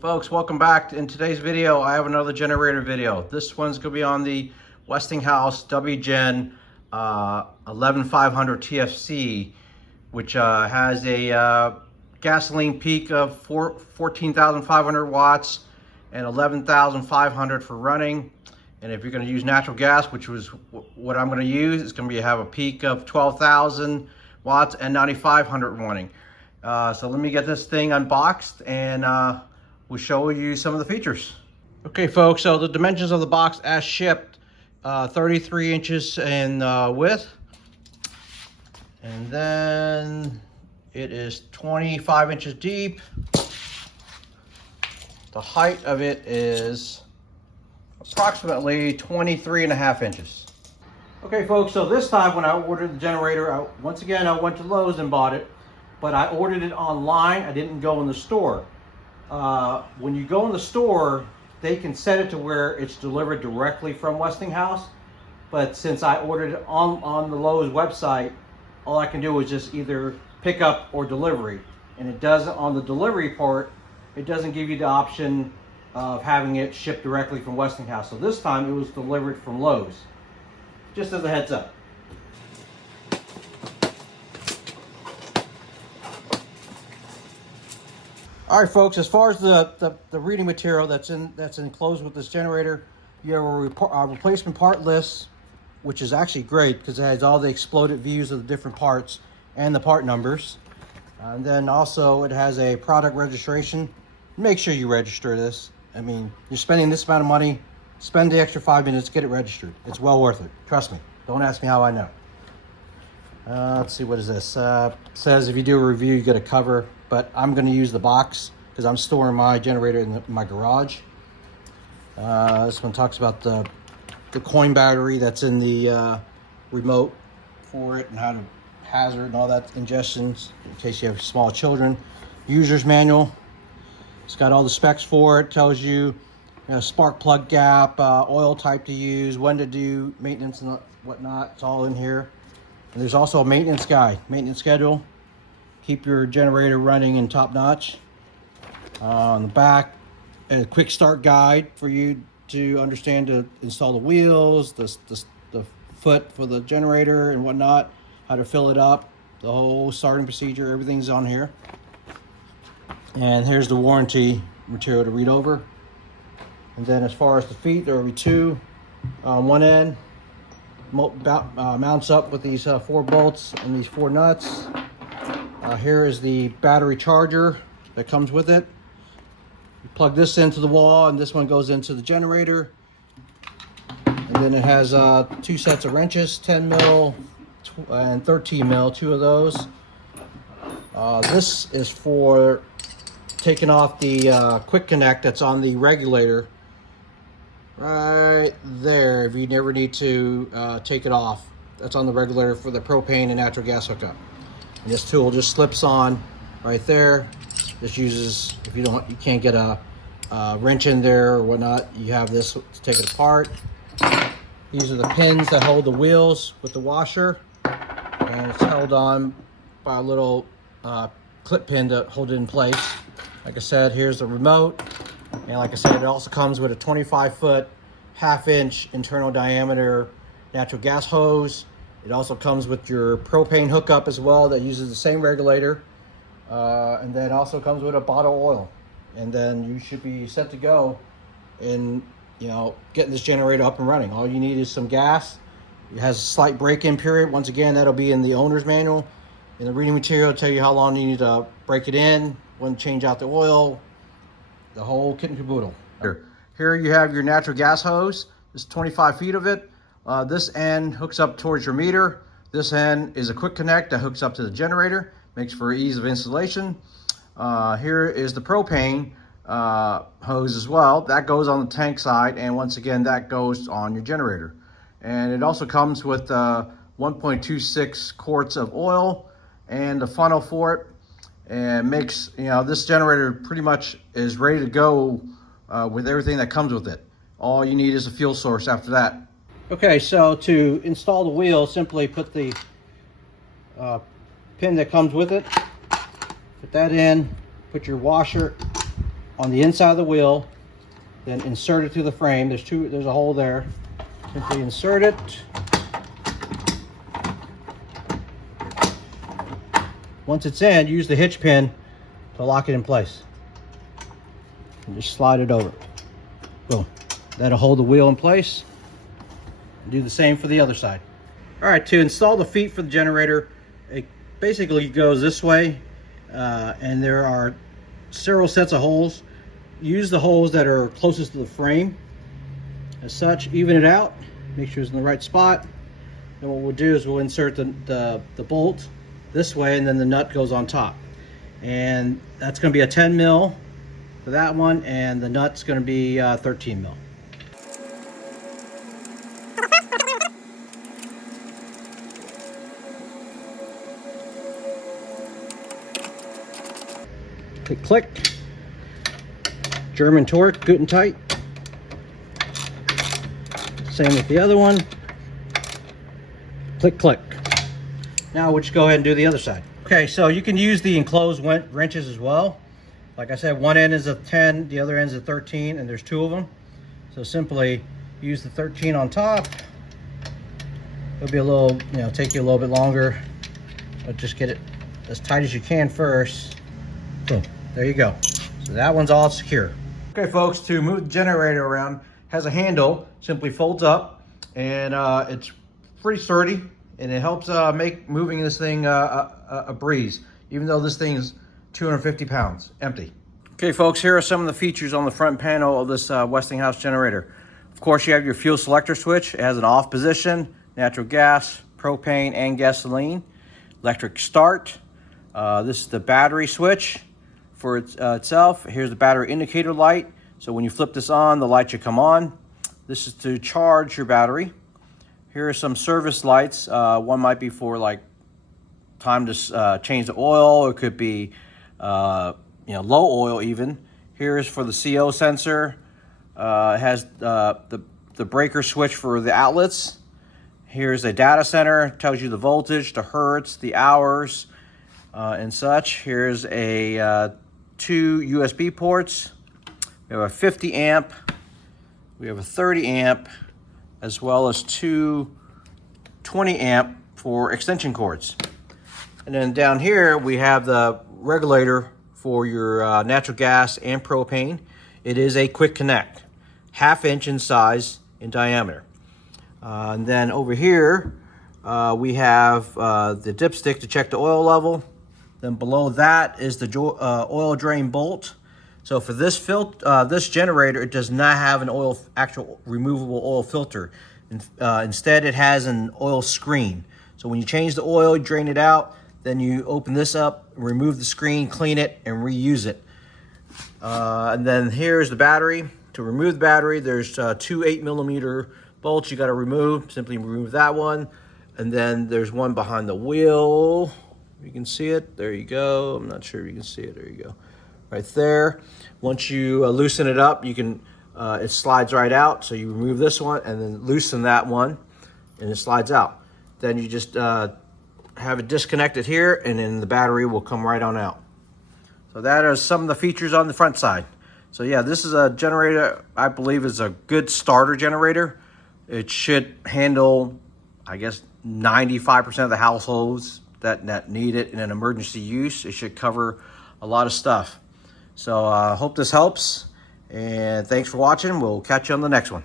Folks, welcome back. In today's video, I have another generator video. This one's going to be on the Westinghouse WGEN 11500 TFC, which has a gasoline peak of 14,500 watts and 11,500 for running. And if you're going to use natural gas, which was what I'm going to use, it's going to have a peak of 12,000 watts and 9,500 running. So let me get this thing unboxed and we'll show you some of the features. Okay folks, so the dimensions of the box as shipped, 33 inches in width, and then it is 25 inches deep. The height of it is approximately 23.5 inches. Okay folks, so this time when I ordered the generator, once again I went to Lowe's and bought it, but I ordered it online. I didn't go in the store. When you go in the store, they can set it to where it's delivered directly from Westinghouse. But since I ordered it on the Lowe's website, all I can do is just either pick up or delivery. And it doesn't, on the delivery part, it doesn't give you the option of having it shipped directly from Westinghouse. So this time it was delivered from Lowe's. Just as a heads up. All right, folks. As far as the reading material that's enclosed with this generator, you have a replacement part list, which is actually great because it has all the exploded views of the different parts and the part numbers. And then also it has a product registration. Make sure you register this. I mean, you're spending this amount of money. Spend the extra 5 minutes, get it registered. It's well worth it. Trust me. Don't ask me how I know. Let's see, what is this? Says if you do a review, you get a cover, but I'm going to use the box because I'm storing my generator in my garage. This one talks about the coin battery that's in the remote for it and how to hazard and all that ingestions in case you have small children. User's manual. It's got all the specs for it. Tells you, spark plug gap, oil type to use, when to do maintenance and whatnot. It's all in here. And there's also a maintenance guide, maintenance schedule. Keep your generator running in top notch. On the back, a quick start guide for you to understand to install the wheels, the foot for the generator and whatnot, how to fill it up, the whole starting procedure, everything's on here. And here's the warranty material to read over. And then as far as the feet, there will be two on one end. Mounts up with these 4 bolts and these 4 nuts. Here is the battery charger that comes with it. You plug this into the wall and this one goes into the generator. And then it has 2 sets of wrenches, 10 mil and 13 mil, 2 of those. This is for taking off the quick connect that's on the regulator. Right there, if you never need to take it off. That's on the regulator for the propane and natural gas hookup. And this tool just slips on right there. This uses, if you can't get a wrench in there or whatnot, you have this to take it apart. These are the pins that hold the wheels with the washer, and it's held on by a little clip pin to hold it in place. Like I said, here's the remote. And like I said, it also comes with a 25-foot, half-inch internal diameter natural gas hose. It also comes with your propane hookup as well that uses the same regulator. And then also comes with a bottle of oil. And then you should be set to go in, getting this generator up and running. All you need is some gas. It has a slight break-in period. Once again, that'll be in the owner's manual. In the reading material, it'll tell you how long you need to break it in, when to change out the oil, the whole kit and caboodle. Here you have your natural gas hose. There's 25 feet of it. This end hooks up towards your meter. This end is a quick connect that hooks up to the generator. Makes for ease of installation. Here is the propane hose as well. That goes on the tank side, and once again, that goes on your generator. And it also comes with 1.26 quarts of oil and the funnel for it. And makes, this generator pretty much is ready to go with everything that comes with it. All you need is a fuel source after that. Okay, so to install the wheel, simply put the pin that comes with it, put that in, put your washer on the inside of the wheel, then insert it through the frame. There's a hole there. Simply insert it. Once it's in, use the hitch pin to lock it in place. And just slide it over. Boom. That'll hold the wheel in place. Do the same for the other side. All right, to install the feet for the generator, it basically goes this way, and there are several sets of holes. Use the holes that are closest to the frame. As such, even it out, make sure it's in the right spot. Then what we'll do is we'll insert the bolt this way, and then the nut goes on top. And that's going to be a 10 mil for that one, and the nut's going to be 13 mil. Click, click. German torque, good and tight. Same with the other one. Click, click. Now we'll just go ahead and do the other side. Okay, so you can use the enclosed wrenches as well. Like I said, one end is a 10, the other end is a 13, and there's two of them. So simply use the 13 on top. It'll be a little, take you a little bit longer, but just get it as tight as you can first. Boom, there you go. So that one's all secure. Okay, folks, to move the generator around, has a handle, simply folds up, and it's pretty sturdy, and it helps make moving this thing a breeze, even though this thing is 250 pounds, empty. Okay, folks, here are some of the features on the front panel of this Westinghouse generator. Of course, you have your fuel selector switch. It has an off position, natural gas, propane, and gasoline. Electric start. This is the battery switch for itself. Here's the battery indicator light. So when you flip this on, the light should come on. This is to charge your battery. Here are some service lights. One might be for like time to change the oil. It could be low oil even. Here is for the CO sensor. It has the breaker switch for the outlets. Here's a data center. Tells you the voltage, the hertz, the hours, and such. Here's a 2 USB ports. We have a 50 amp. We have a 30 amp, as well as two 20 amp for extension cords. And then down here we have the regulator for your natural gas and propane. It is a quick connect, 1/2 inch in size in diameter. And then over here we have the dipstick to check the oil level. Then below that is the oil drain bolt. So for this this generator, it does not have an actual removable oil filter. Instead, it has an oil screen. So when you change the oil, you drain it out, then you open this up, remove the screen, clean it, and reuse it. And then here's the battery. To remove the battery, there's two 8mm bolts you got to remove. Simply remove that one. And then there's one behind the wheel. You can see it. There you go. I'm not sure if you can see it. There you go. Right there. Once you loosen it up, you can it slides right out. So you remove this one and then loosen that one, and it slides out. Then you just have it disconnected here, and then the battery will come right on out. So that are some of the features on the front side. So yeah, this is a generator I believe is a good starter generator. It should handle, I guess, 95% of the households that need it in an emergency use. It should cover a lot of stuff. So I hope this helps, and thanks for watching. We'll catch you on the next one.